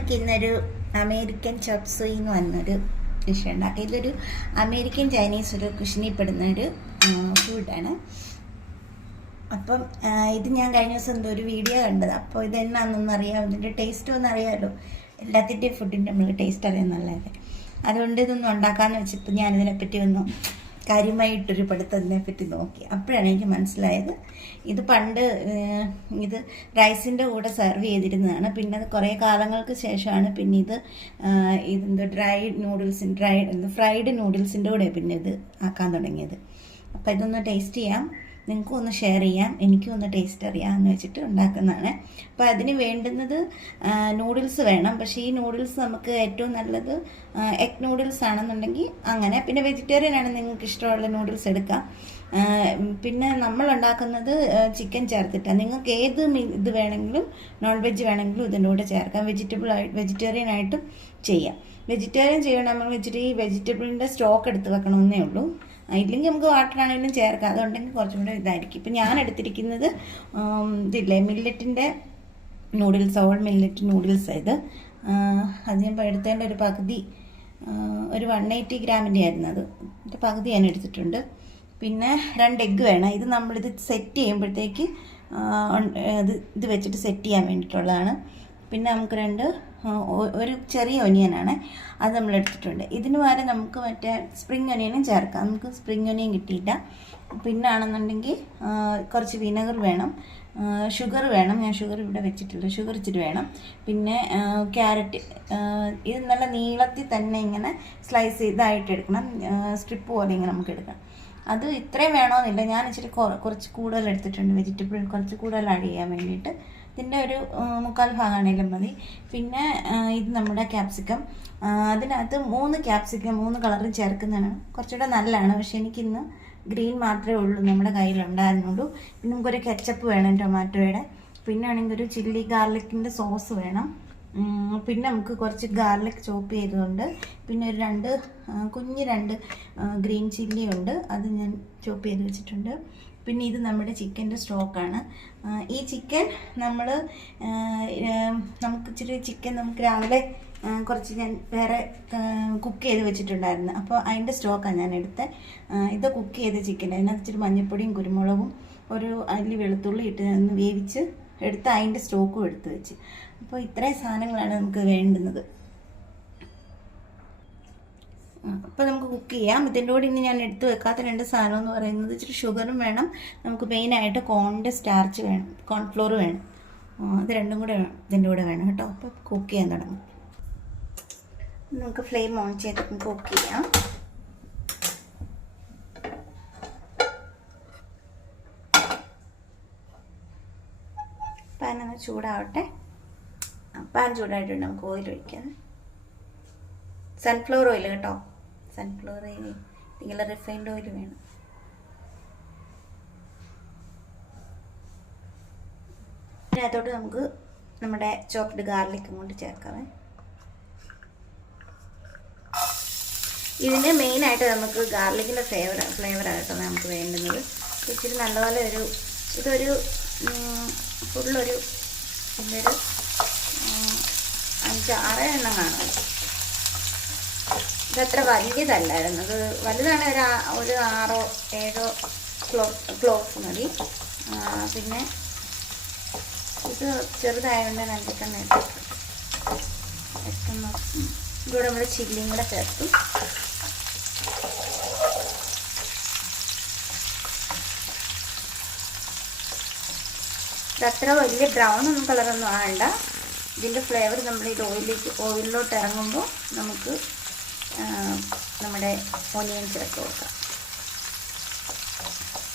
നമുക്ക് ഇന്നൊരു അമേരിക്കൻ ചോപ്പ് സുയി എന്ന് പറഞ്ഞൊരു ഡിഷ് ഉണ്ടാക്കാം. ഇതൊരു അമേരിക്കൻ ചൈനീസ് ഒരു കുഷിനിൽ പെടുന്ന ഒരു ഫുഡാണ്. അപ്പം ഇത് ഞാൻ കഴിഞ്ഞ ദിവസം എന്തോ ഒരു വീഡിയോ കണ്ടത്. അപ്പോൾ ഇതെന്നാണെന്നൊന്നും അറിയാം, ഇതിൻ്റെ ടേസ്റ്റ് ഒന്നും അറിയാമല്ലോ. എല്ലാത്തിൻ്റെയും ഫുഡിൻ്റെ നമ്മൾ ടേസ്റ്റ് അറിയാമെന്നുള്ളത്. അതുകൊണ്ട് ഇതൊന്നും ഉണ്ടാക്കാമെന്ന് വെച്ചിട്ട് ഞാനിതിനെപ്പറ്റി ഒന്ന് കാര്യമായിട്ടൊരു പഠിത്തത്തിനെപ്പറ്റി നോക്കി. അപ്പോഴാണ് എനിക്ക് മനസ്സിലായത് ഇത് പണ്ട് ഇത് റൈസിൻ്റെ കൂടെ സെർവ് ചെയ്തിരുന്നതാണ്. പിന്നെ അത് കുറേ കാലങ്ങൾക്ക് ശേഷമാണ് പിന്നെ ഇതെന്തോ ഫ്രൈഡ് നൂഡിൽസിൻ്റെ കൂടെ പിന്നെ ഇത് ആക്കാൻ തുടങ്ങിയത്. അപ്പോൾ ഇതൊന്ന് ടേസ്റ്റ് ചെയ്യാം, നിങ്ങൾക്കും ഒന്ന് ഷെയർ ചെയ്യാം, എനിക്കും ഒന്ന് ടേസ്റ്റ് അറിയാമെന്ന് വെച്ചിട്ട് ഉണ്ടാക്കുന്നതാണ്. അപ്പോൾ അതിന് വേണ്ടുന്നത് നൂഡിൽസ് വേണം. പക്ഷേ ഈ നൂഡിൽസ് നമുക്ക് ഏറ്റവും നല്ലത് എഗ് നൂഡിൽസ് ആണെന്നുണ്ടെങ്കിൽ അങ്ങനെ. പിന്നെ വെജിറ്റേറിയൻ ആണ് നിങ്ങൾക്ക് ഇഷ്ടമുള്ള നൂഡിൽസ് എടുക്കാം. പിന്നെ നമ്മൾ ഉണ്ടാക്കുന്നത് ചിക്കൻ ചേർത്തിട്ടാണ്. നിങ്ങൾക്ക് ഏത് ഇത് വേണമെങ്കിലും നോൺ വെജ് വേണമെങ്കിലും ഇതിൻ്റെ കൂടെ ചേർക്കാം. വെജിറ്റേറിയൻ ആയിട്ടും ചെയ്യാം. വെജിറ്റേറിയൻ ചെയ്യണം നമ്മൾ ഇച്ചിരി വെജിറ്റബിളിൻ്റെ സ്റ്റോക്ക് എടുത്ത് വെക്കണമെന്നേ ഉള്ളൂ. ഇല്ലെങ്കിൽ നമുക്ക് വാട്ടർ ആണെങ്കിലും ചേർക്കാം. അതുണ്ടെങ്കിൽ കുറച്ചും കൂടെ ഇതായിരിക്കും. ഇപ്പം ഞാൻ എടുത്തിരിക്കുന്നത് ഇതില്ലേ മില്ലറ്റിൻ്റെ നൂഡിൽസ്, ഓൾ മില്ലറ്റ് നൂഡിൽസ്. ഇത് അത് ഞാൻ എടുത്തതിൻ്റെ ഒരു പകുതി, ഒരു 180 ഗ്രാമിൻ്റെ ആയിരുന്നു. അതിൻ്റെ പകുതി ഞാൻ എടുത്തിട്ടുണ്ട്. പിന്നെ 2 എഗ്ഗ് വേണം. ഇത് നമ്മളിത് സെറ്റ് ചെയ്യുമ്പോഴത്തേക്ക് ഇത് വെച്ചിട്ട് സെറ്റ് ചെയ്യാൻ വേണ്ടിയിട്ടുള്ളതാണ്. പിന്നെ നമുക്ക് ഒരു ചെറിയ ഒനിയനാണ്, അത് നമ്മൾ എടുത്തിട്ടുണ്ട്. ഇതിന് പകരം നമുക്ക് മറ്റേ സ്പ്രിംഗ് ഒനിയനും ചേർക്കാം. നമുക്ക് സ്പ്രിംഗ് ഒനിയൻ കിട്ടിയില്ല. പിന്നെ ആണെന്നുണ്ടെങ്കിൽ കുറച്ച് വിനെഗർ വേണം, ഷുഗർ വേണം. ഞാൻ ഷുഗർ ഇവിടെ വെച്ചിട്ടില്ല, ഷുഗർ ഇച്ചിരി വേണം. പിന്നെ ക്യാരറ്റ്, ഇത് നല്ല നീളത്തിൽ തന്നെ ഇങ്ങനെ സ്ലൈസ് ചെയ്തായിട്ട് എടുക്കണം. സ്ട്രിപ്പ് പോലെ ഇങ്ങനെ നമുക്ക് എടുക്കണം. അത് ഇത്രയും വേണമെന്നില്ല, ഞാൻ ഇച്ചിരി കുറച്ച് കൂടുതൽ എടുത്തിട്ടുണ്ട്. വെജിറ്റബിൾ കുറച്ച് കൂടുതൽ ആഡ് ചെയ്യാൻ വേണ്ടിയിട്ട്. ഇതിൻ്റെ ഒരു 3/4 ഭാഗമാണെങ്കിലും മതി. പിന്നെ ഇത് നമ്മുടെ ക്യാപ്സിക്കം. അതിനകത്ത് 3 ക്യാപ്സിക്കം 3 കളറും ചേർക്കുന്നതാണ് കുറച്ചുകൂടെ നല്ലതാണ്. പക്ഷെ എനിക്കിന്ന് ഗ്രീൻ മാത്രമേ ഉള്ളൂ നമ്മുടെ കയ്യിലുണ്ടായിരുന്നുള്ളൂ. പിന്നെ നമുക്കൊരു കെച്ചപ്പ് വേണം ടൊമാറ്റോയുടെ. പിന്നെ ആണെങ്കിൽ ഒരു ചില്ലി ഗാർലിക്കിൻ്റെ സോസ് വേണം. പിന്നെ നമുക്ക് കുറച്ച് ഗാർലിക് ചോപ്പ് ചെയ്തുകൊണ്ട്, പിന്നെ ഒരു 2 ഗ്രീൻ ചില്ലി ഉണ്ട്, അത് ഞാൻ ചോപ്പ് ചെയ്ത് വെച്ചിട്ടുണ്ട്. പിന്നെ ഇത് നമ്മുടെ ചിക്കൻ്റെ സ്റ്റോക്കാണ്. ഈ ചിക്കൻ നമുക്ക് ഇച്ചിരി ചിക്കൻ നമുക്ക് രാവിലെ കുറച്ച് ഞാൻ വേറെ കുക്ക് ചെയ്ത് വെച്ചിട്ടുണ്ടായിരുന്നു. അപ്പോൾ അതിൻ്റെ സ്റ്റോക്കാണ് ഞാൻ എടുത്തത്. ഇത് കുക്ക് ചെയ്ത ചിക്കൻ, അതിനകത്ത് ഇച്ചിരി മഞ്ഞൾപ്പൊടിയും കുരുമുളകും ഒരു അല്ലി വെളുത്തുള്ളി ഇട്ട് ഒന്ന് വേവിച്ച് എടുത്ത് അതിൻ്റെ സ്റ്റോക്കും എടുത്ത് വെച്ച്. അപ്പോൾ ഇത്രയും സാധനങ്ങളാണ് നമുക്ക് വേണ്ടുന്നത്. അപ്പോൾ നമുക്ക് കുക്ക് ചെയ്യാം. ഇതിൻ്റെ കൂടെ ഇനി ഞാൻ എടുത്ത് വെക്കാത്ത 2 സാധനം എന്ന് പറയുന്നത് ഇച്ചിരി ഷുഗറും വേണം, നമുക്ക് മെയിനായിട്ട് കോണിൻ്റെ സ്റ്റാർച്ച് വേണം, കോൺഫ്ലോർ വേണം. അത് രണ്ടും കൂടെ ഇതിൻ്റെ കൂടെ വേണം കേട്ടോ. അപ്പോൾ കുക്ക് ചെയ്യാൻ തുടങ്ങും. നമുക്ക് ഫ്ലെയിം ഓൺ ചെയ്തിട്ട് കുക്ക് ചെയ്യാം. പാൻ ഒന്ന് ചൂടാവട്ടെ. പാൻ ചൂടായിട്ടുണ്ട്, നമുക്ക് ഓയിൽ ഒഴിക്കാം. സൺഫ്ലവർ ഓയിൽ കേട്ടോ, സൺഫ്ലവർ ഓയിൽ ഇങ്ങനെ റിഫൈൻഡ് ഓയിൽ വേണം. അതിനകത്തോട്ട് നമുക്ക് നമ്മുടെ ചോപ്ഡ് ഗാർലിക്കും കൊണ്ട് ചേർക്കാമേ. ഇതിന് മെയിനായിട്ട് നമുക്ക് ഗാർലിക്കിൻ്റെ ഫ്ലേവറാണ് കേട്ടോ നമുക്ക് വേണ്ടുന്നത്. ഇച്ചിരി നല്ലപോലെ ഇതൊരു ഫുള്ളൊരു 5-6 എണ്ണം കാണും. ഇതത്ര വലിയതല്ലായിരുന്നു, അത് വലുതാണ്. ഒരു 6-7 ക്ലോവ്സ് മതി. പിന്നെ ഇത് ചെറുതായതുകൊണ്ട് 2 ഇതൂടെ നമ്മൾ ചില്ലിയും കൂടെ ചേർത്തു. ഇതത്ര വലിയ ബ്രൗൺ ഒന്നും കളറൊന്നും ആകണ്ട. ഇതിൻ്റെ ഫ്ലേവർ നമ്മൾ ഇത് ഓയിലിലോട്ട് ഇറങ്ങുമ്പോൾ നമുക്ക് നമ്മുടെ ഒനിയൻ ചേർത്ത് കൊടുക്കാം.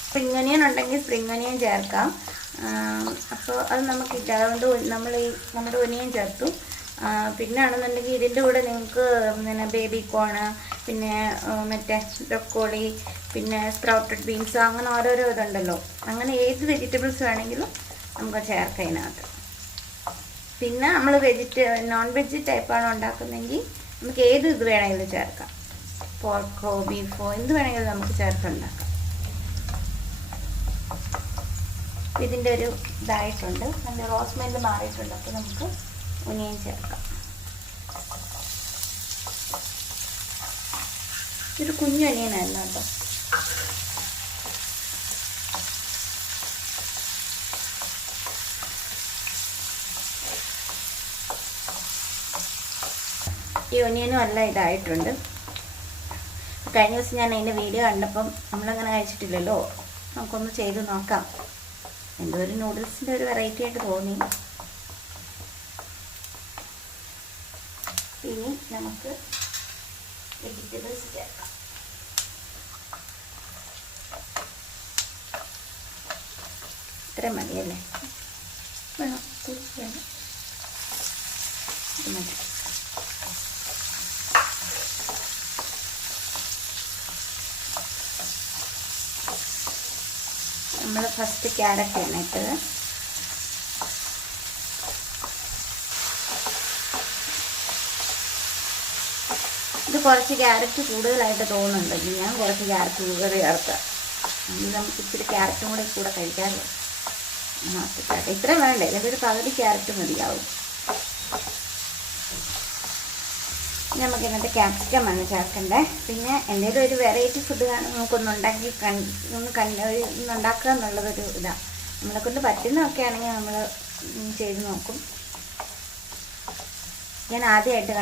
സ്പ്രിംഗ് ഒനിയൻ ഉണ്ടെങ്കിൽ സ്പ്രിംഗ് ഒനിയൻ ചേർക്കാം. അപ്പോൾ അത് നമുക്കില്ല, അതുകൊണ്ട് നമ്മുടെ ഒനിയൻ ചേർത്തു. പിന്നെ ആണെന്നുണ്ടെങ്കിൽ ഇതിൻ്റെ കൂടെ നിങ്ങൾക്ക് പിന്നെ ബേബി കോണ്, പിന്നെ മറ്റേ ബ്രൊക്കോളി, പിന്നെ സ്പ്രൗട്ടഡ് ബീൻസ്, അങ്ങനെ ഓരോരോ ഇതുണ്ടല്ലോ. അങ്ങനെ ഏത് വെജിറ്റബിൾസ് വേണമെങ്കിലും നമുക്ക് ചേർക്കാം ഇതിനകത്ത്. പിന്നെ നമ്മൾ നോൺ വെജ് ടൈപ്പാണ് ഉണ്ടാക്കുന്നതെങ്കിൽ നമുക്ക് ഏത് ഇത് വേണമെങ്കിലും ചേർക്കാം. പോർക്കോ ബീഫോ എന്ത് വേണമെങ്കിലും നമുക്ക് ചേർത്തുണ്ടാക്കാം. ഇതിൻ്റെ ഒരു ഇതായിട്ടുണ്ട്, നല്ല റോസ് മെല്ല് മാറിയിട്ടുണ്ട്. അപ്പോൾ നമുക്ക് ഒനിയൻ ചേർക്കാം. ഇതൊരു കുഞ്ഞു അനിയനായിരുന്നു കേട്ടോ. ഈ ഒനിയനും എല്ലാം ഇതായിട്ടുണ്ട്. കഴിഞ്ഞ ദിവസം ഞാൻ അതിൻ്റെ വീഡിയോ കണ്ടപ്പം നമ്മളങ്ങനെ കഴിച്ചിട്ടില്ലല്ലോ, നമുക്കൊന്ന് ചെയ്ത് നോക്കാം. എന്തോ ഒരു നൂഡിൽസിൻ്റെ ഒരു വെറൈറ്റി ആയിട്ട് തോന്നി. ഇനി നമുക്ക് വെജിറ്റബിൾസ് ചേർക്കാം. ഇത്ര മതിയല്ലേ? വേണം, വേണം, മതി. നമ്മൾ ഫസ്റ്റ് ക്യാരറ്റ് ആണ് ഇട്ടത്. ഇത് കുറച്ച് ക്യാരറ്റ് കൂടുതലായിട്ട് തോന്നുന്നുണ്ടെങ്കിൽ ഞാൻ കുറച്ച് ക്യാരറ്റ് കൂടുതൽ ചേർക്കാം. ഇത് നമുക്ക് ഇച്ചിരി ക്യാരറ്റും കൂടെ കഴിക്കാമല്ലോ. ഇത്രയും വേണ്ടേ, ഇതിൻ്റെ ഒരു പകുതി ക്യാരറ്റ് മതിയാവും. നമുക്ക് ഇന്നത്തെ ക്യാപ്സിക്കമാണ് ചേർക്കണ്ടേ. പിന്നെ എന്തെങ്കിലും ഒരു വെറൈറ്റി ഫുഡ് കാണും നമുക്കൊന്ന് ഉണ്ടാക്കുക എന്നുള്ളതൊരു ഇതാണ്. നമ്മളെ കൊണ്ട് പറ്റുന്നതൊക്കെ ആണെങ്കിൽ നമ്മൾ ചെയ്ത് നോക്കും. ഞാൻ ആദ്യമായിട്ട്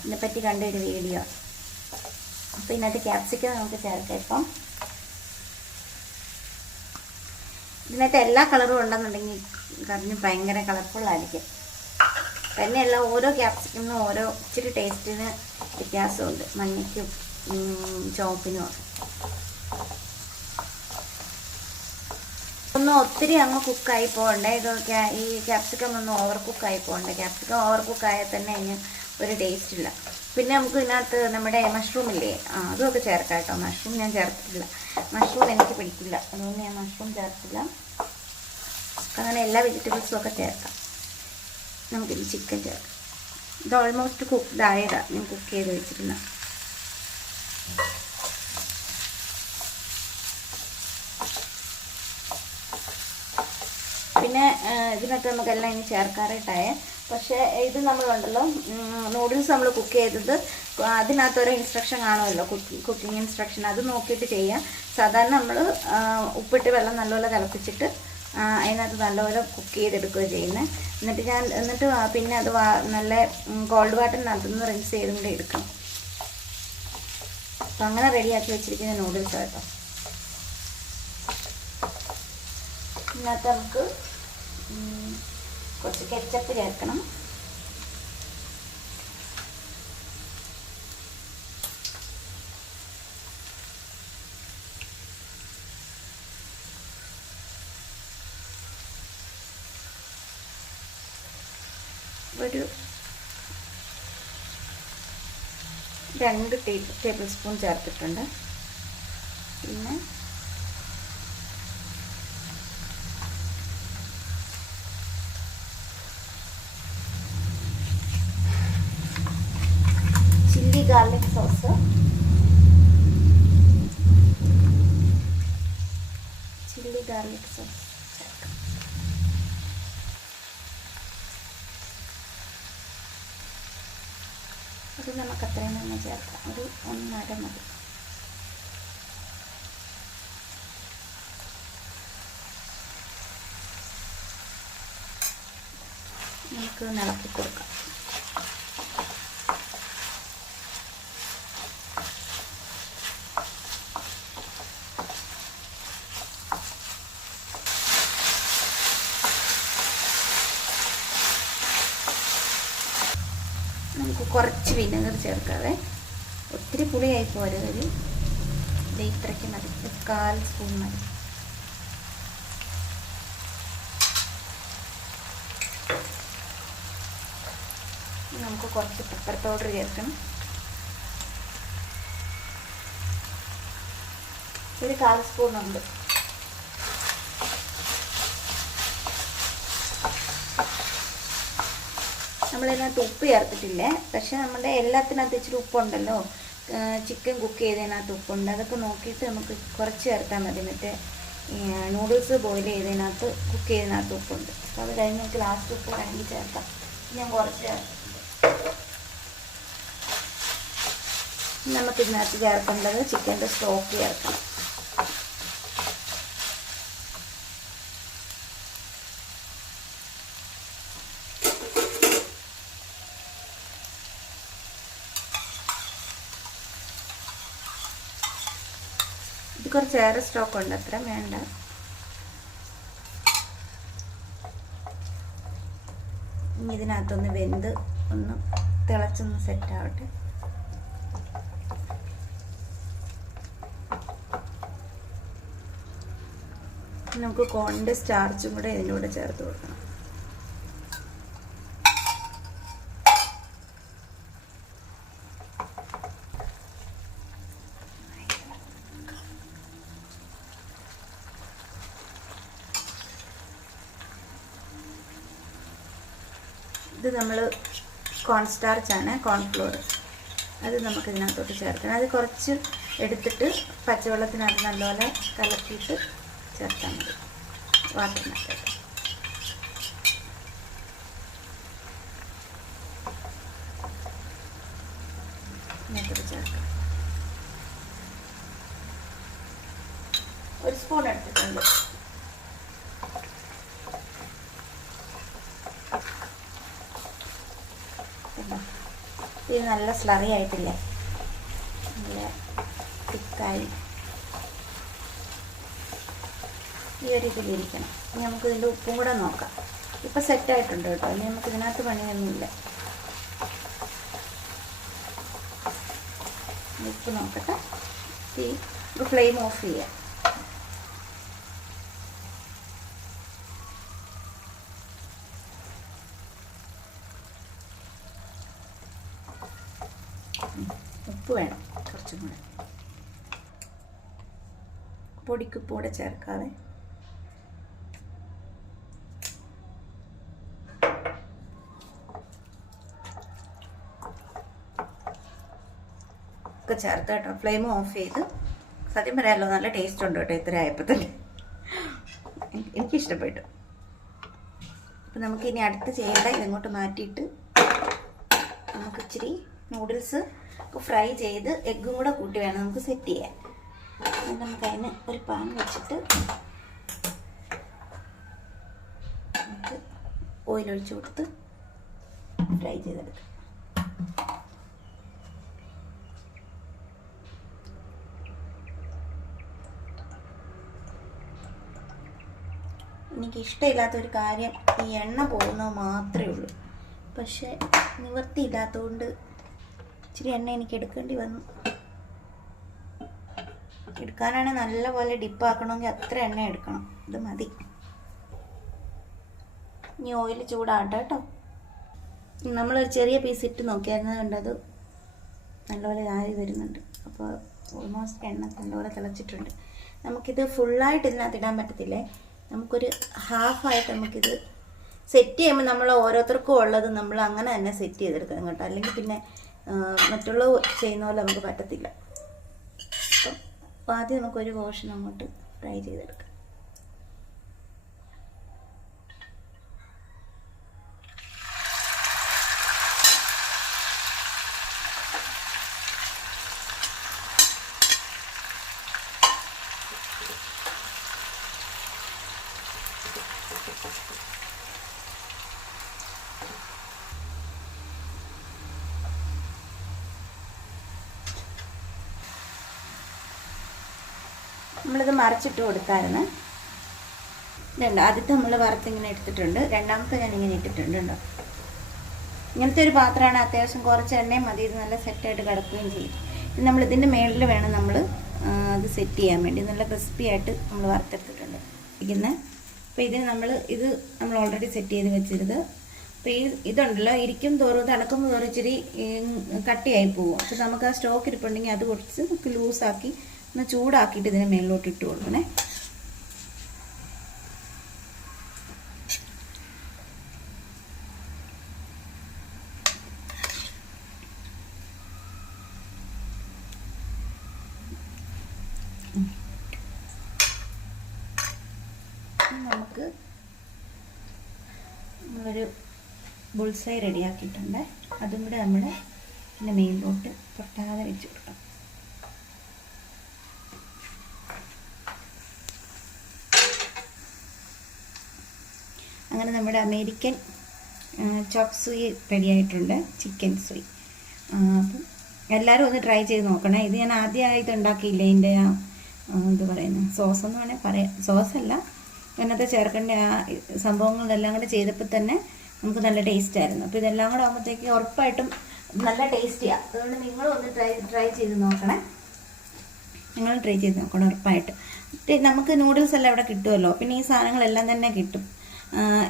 ഇതിനെപ്പറ്റി കണ്ട ഒരു വീഡിയോ. അപ്പോൾ ഇതിനകത്ത് ക്യാപ്സിക്കം നമുക്ക് ചേർക്കാം. ഇപ്പം ഇതിനകത്ത് എല്ലാ കളറും ഉണ്ടെന്നുണ്ടെങ്കിൽ കറിന് ഭയങ്കര കളർഫുള്ളായിരിക്കും. തന്നെയല്ല, ഓരോ ക്യാപ്സിക്കമിനും ഓരോ ഇച്ചിരി ടേസ്റ്റിന് വ്യത്യാസമുണ്ട്, മഞ്ഞയ്ക്കും ചുവപ്പിനും ഒക്കെ. ഒന്നും ഒത്തിരി അങ്ങ് കുക്കായി പോകണ്ടേ. ഇതൊക്കെ ഈ ക്യാപ്സിക്കം ഒന്നും ഓവർ കുക്കായി പോകണ്ടേ. ക്യാപ്സിക്കം ഓവർ കുക്കായാൽ തന്നെ അതിന് ഒരു ടേസ്റ്റ് ഇല്ല. പിന്നെ നമുക്ക് ഇതിനകത്ത് നമ്മുടെ മഷ്റൂം ഇല്ലേ, അതുമൊക്കെ ചേർക്കാം കേട്ടോ. മഷ്റൂം ഞാൻ ചേർത്തിട്ടില്ല, മഷ്റൂം എനിക്ക് പിടിക്കില്ല, അതുകൊണ്ട് ഞാൻ മഷ്റൂം ചേർത്തില്ല. അങ്ങനെ എല്ലാ വെജിറ്റബിൾസും ഒക്കെ ചേർക്കാം. നമുക്കിത് ചിക്കൻ ചേർക്കാം. ഇത് ഓൾമോസ്റ്റ് കുക്ക്ഡ് ആയതാണ്, ഞാൻ കുക്ക് ചെയ്ത് വെച്ചിരുന്ന. പിന്നെ ഇതിനകത്ത് നമുക്കെല്ലാം ഇനി ചേർക്കാറായിട്ടായേ. പക്ഷേ ഇത് നമ്മളുണ്ടല്ലോ, നൂഡിൽസ് നമ്മൾ കുക്ക് ചെയ്തത് അതിനകത്തൊരു ഇൻസ്ട്രക്ഷൻ കാണുമല്ലോ, കുക്കിംഗ് ഇൻസ്ട്രക്ഷൻ, അത് നോക്കിയിട്ട് ചെയ്യാം. സാധാരണ നമ്മൾ ഉപ്പിട്ട് വെള്ളം നല്ലപോലെ തിളപ്പിച്ചിട്ട് അതിനകത്ത് നല്ലപോലെ കുക്ക് ചെയ്തെടുക്കുകയാണ് ചെയ്യുന്നത്. എന്നിട്ട് പിന്നെ അത് നല്ല കോൾഡ് വാട്ടറിനകത്തുനിന്ന് റിൻസ് ചെയ്തും കൂടെ എടുക്കണം. അപ്പം അങ്ങനെ റെഡിയാക്കി വെച്ചിരിക്കുന്ന നൂഡിൽസ് കേട്ടോ. ഇതിനകത്ത് നമുക്ക് കുറച്ച് കെച്ചപ്പ് ചേർക്കണം. ഒരു 2 ടേബിൾ സ്പൂൺ ചേർത്തിട്ടുണ്ട്. പിന്നെ ചില്ലി ഗാർലിക് സോസ്, ചേർക്കാം. അത് നമുക്ക് അത്രയും തന്നെ ചേർക്കാം, ഒരു 1.5 മതി. നമുക്ക് ഇളക്കി കൊടുക്കാം. നമുക്ക് കുറച്ച് വിനെഗർ ചേർക്കാവേ, ഒത്തിരി പുളിയായി പോരുത്. ഇത്രയ്ക്ക് മതി, 1/4 സ്പൂൺ മതി. നമുക്ക് കുറച്ച് പെപ്പർ പൗഡർ ചേർക്കണം, ഒരു 1/4 സ്പൂൺ ഉണ്ട്. നമ്മളിതിനകത്ത് ഉപ്പ് ചേർത്തിട്ടില്ലേ, പക്ഷെ നമ്മുടെ എല്ലാത്തിനകത്ത് ഇച്ചിരി ഉപ്പുണ്ടല്ലോ. ചിക്കൻ കുക്ക് ചെയ്തതിനകത്ത് ഉപ്പുണ്ട്, അതൊക്കെ നോക്കിയിട്ട് നമുക്ക് കുറച്ച് ചേർത്താൽ മതി. മറ്റേ നൂഡിൽസ് ബോയിൽ ചെയ്തതിനകത്ത് കുക്ക് ചെയ്തതിനകത്ത് ഉപ്പുണ്ട്. അപ്പോൾ അത് കഴിഞ്ഞ് നമുക്ക് ലാസ്റ്റ് ഉപ്പ് വേണമെങ്കിൽ ചേർക്കാം. ഞാൻ കുറച്ച് നമുക്കിതിനകത്ത് ചേർക്കേണ്ടത് ചിക്കൻ്റെ സ്റ്റോക്ക് ചേർക്കണം. ഇത് കുറച്ചേറെ സ്റ്റോക്ക് ഉണ്ട്, അത്ര വേണ്ട. ഇനി ഇതിനകത്തൊന്ന് വെന്ത് ഒന്ന് തിളച്ചൊന്ന് സെറ്റാവട്ടെ. നമുക്ക് കോണിൻ്റെ സ്റ്റാർച്ചും കൂടെ ഇതിൻ്റെ കൂടെ ചേർത്ത് കൊടുക്കണം. ഇത് നമ്മൾ കോൺസ്റ്റാർച്ചാണ്, കോൺഫ്ലോർ. അത് നമുക്ക് ഇതിനകത്തോട്ട് ചേർക്കണം. അത് കുറച്ച് എടുത്തിട്ട് പച്ചവെള്ളത്തിനകത്ത് നല്ലപോലെ കലക്കിയിട്ട് ചേർത്താൽ മതി വാട്ടറിനകത്തോട്ട്. ഇതിനകത്തോട്ട് ചേർക്കാം. ഒരു സ്പൂൺ എടുത്തിട്ടുണ്ട്. ഇത് നല്ല സ്ലറി ആയിട്ടില്ലേ, നല്ല തിക്കായി ഈ ഒരു ഇതിലിരിക്കണം. ഇനി നമുക്ക് ഇതിൻ്റെ ഉപ്പും കൂടെ നോക്കാം. ഇപ്പം സെറ്റായിട്ടുണ്ട് കേട്ടോ. ഇനി നമുക്ക് ഇതിനകത്ത് പണിയൊന്നുമില്ല. ഉപ്പ് നോക്കട്ടെ. ഫ്ലെയിം ഓഫ് ചെയ്യാം. ഉപ്പ് വേണം കുറച്ചും കൂടെ. പൊടിക്കുപ്പ് കൂടെ ചേർക്കാതെ ഒക്കെ ചേർത്ത് കേട്ടോ. ഫ്ലെയിം ഓഫ് ചെയ്ത്. സത്യം പറയാമല്ലോ, നല്ല ടേസ്റ്റ് ഉണ്ട് കേട്ടോ ഇത്ര ആയപ്പോൾ തന്നെ. എനിക്കിഷ്ടപ്പെട്ടു. അപ്പം നമുക്കിനി അടുത്ത് ചെയ്യേണ്ട ഇതിങ്ങോട്ട് മാറ്റിയിട്ട് നമുക്ക് ഇച്ചിരി നൂഡിൽസ് ഫ്രൈ ചെയ്ത് എഗ്ഗും കൂടെ കൂട്ടി വേണം നമുക്ക് സെറ്റ് ചെയ്യാൻ. നമുക്ക് അതിന് ഒരു പാൻ വെച്ചിട്ട് നമുക്ക് ഓയിലൊഴിച്ച് കൊടുത്ത് ഫ്രൈ ചെയ്തെടുക്കാം. എനിക്കിഷ്ടമില്ലാത്തൊരു കാര്യം ഈ എണ്ണ പോകുന്നത് മാത്രമേ ഉള്ളൂ. പക്ഷേ നിവൃത്തിയില്ലാത്തതുകൊണ്ട് ഇച്ചിരി എണ്ണ എനിക്ക് എടുക്കേണ്ടി വന്നു. എടുക്കാനാണെങ്കിൽ നല്ലപോലെ ഡിപ്പാക്കണമെങ്കിൽ അത്ര എണ്ണ എടുക്കണം. ഇത് മതി. ഇനി ഓയിൽ ചൂടാകട്ടെ കേട്ടോ. നമ്മളൊരു ചെറിയ പീസ് ഇട്ട് നോക്കിയായിരുന്നു, കണ്ടത് നല്ലപോലെ ആയി വരുന്നുണ്ട്. അപ്പോൾ ഓൾമോസ്റ്റ് എണ്ണ നല്ലപോലെ തിളച്ചിട്ടുണ്ട്. നമുക്കിത് ഫുള്ളായിട്ട് ഇതിനകത്ത് ഇടാൻ പറ്റത്തില്ലേ. നമുക്കൊരു ഹാഫായിട്ട് നമുക്കിത് സെറ്റ് ചെയ്യുമ്പോൾ നമ്മൾ ഓരോരുത്തർക്കും ഉള്ളത് നമ്മൾ അങ്ങനെ തന്നെ സെറ്റ് ചെയ്തെടുക്കണം കേട്ടോ. അല്ലെങ്കിൽ പിന്നെ മറ്റുള്ള ചെയ്യുന്ന പോലെ നമുക്ക് പറ്റത്തില്ല. അപ്പം ആദ്യം നമുക്കൊരു പോർഷൻ അങ്ങോട്ട് ഫ്രൈ ചെയ്തെടുക്കാം. നമ്മളിത് മറിച്ചിട്ട് കൊടുത്തായിരുന്നു. ഇതുണ്ട്, ആദ്യത്തെ നമ്മൾ വറുത്തിങ്ങനെ എടുത്തിട്ടുണ്ട്. രണ്ടാമത്തെ ഞാനിങ്ങനെ ഇട്ടിട്ടുണ്ട് കേട്ടോ. ഇങ്ങനത്തെ ഒരു പാത്രമാണ്. അത്യാവശ്യം കുറച്ച് എണ്ണയും മതി. ഇത് നല്ല സെറ്റായിട്ട് കിടക്കുകയും ചെയ്യും. ഇത് നമ്മൾ ഇതിൻ്റെ മേളിൽ വേണം നമ്മൾ അത് സെറ്റ് ചെയ്യാൻ വേണ്ടി. നല്ല ക്രിസ്പി ആയിട്ട് നമ്മൾ വറുത്തെടുത്തിട്ടുണ്ട് ഇരിക്കുന്നത്. അപ്പോൾ ഇത് നമ്മൾ ഓൾറെഡി സെറ്റ് ചെയ്ത് വെച്ചിരുന്നത്. അപ്പോൾ ഇതുണ്ടല്ലോ, ഇരിക്കും തോറും തണുക്കുമ്പോൾ തോറും ഇച്ചിരി കട്ടിയായി പോകും. അപ്പോൾ നമുക്ക് ആ സ്റ്റോക്ക് ഇരിപ്പുണ്ടെങ്കിൽ അത് കുറച്ച് നമുക്ക് ലൂസാക്കി ഒന്ന് ചൂടാക്കിയിട്ട് ഇതിന് മേളിലോട്ട് ഇട്ട് കൊടുക്കണേ. നമുക്ക് നമ്മളൊരു ബുൾസൈ റെഡിയാക്കിയിട്ടുണ്ട്. അതും കൂടെ നമ്മൾ പിന്നെ മേലിലോട്ട് പൊട്ടാതെ വെച്ച് കൊടുക്കാം. അങ്ങനെ നമ്മുടെ അമേരിക്കൻ ചോപ്പ് സൂയി റെഡി ആയിട്ടുണ്ട്, ചിക്കൻ സൂയി. അപ്പം എല്ലാവരും ഒന്ന് ട്രൈ ചെയ്ത് നോക്കണേ. ഇത് ഞാൻ ആദ്യമായിട്ട് ഉണ്ടാക്കിയില്ല. ഇതിൻ്റെ എന്ത് പറയുന്നത്, സോസ് എന്ന് വേണേൽ പറയാം. സോസല്ല, അതിനകത്ത് ചേർക്കേണ്ട ആ സംഭവങ്ങളെല്ലാം കൂടെ ചെയ്തപ്പോൾ തന്നെ നമുക്ക് നല്ല ടേസ്റ്റ് ആയിരുന്നു. അപ്പോൾ ഇതെല്ലാം കൂടെ ആകുമ്പോഴത്തേക്ക് ഉറപ്പായിട്ടും നല്ല ടേസ്റ്റിയാണ്. അതുകൊണ്ട് നിങ്ങളും ഒന്ന് ട്രൈ ചെയ്ത് നോക്കണേ. നിങ്ങളും ട്രൈ ചെയ്ത് നോക്കണം ഉറപ്പായിട്ട്. നമുക്ക് നൂഡിൽസ് എല്ലാം ഇവിടെ കിട്ടുമല്ലോ, പിന്നെ ഈ സാധനങ്ങളെല്ലാം തന്നെ കിട്ടും.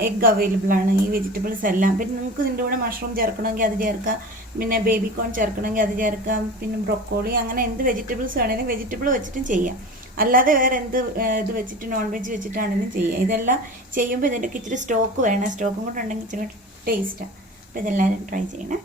എഗ് അവൈലബിൾ ആണ്, ഈ വെജിറ്റബിൾസ് എല്ലാം. പിന്നെ നിങ്ങൾക്ക് ഇതിൻ്റെ കൂടെ മഷ്റൂം ചേർക്കണമെങ്കിൽ അത് ചേർക്കാം, പിന്നെ ബേബി കോൺ ചേർക്കണമെങ്കിൽ അത് ചേർക്കാം, പിന്നെ ബ്രൊക്കോളി, അങ്ങനെ എന്ത് വെജിറ്റബിൾസ് വേണമെങ്കിലും വെജിറ്റബിൾ വെച്ചിട്ടും ചെയ്യാം. അല്ലാതെ വേറെ എന്ത് ഇത് വെച്ചിട്ട് നോൺ വെജ് വെച്ചിട്ടാണെങ്കിലും ചെയ്യാം. ഇതെല്ലാം ചെയ്യുമ്പോൾ ഇതിൻ്റെയൊക്കെ ഇച്ചിരി സ്റ്റോക്ക് വേണം. സ്റ്റോക്കും കൂടെ ഉണ്ടെങ്കിൽ ഇച്ചിരി ടേസ്റ്റാണ്. അപ്പോൾ ഇതെല്ലാവരും ട്രൈ ചെയ്യണേ.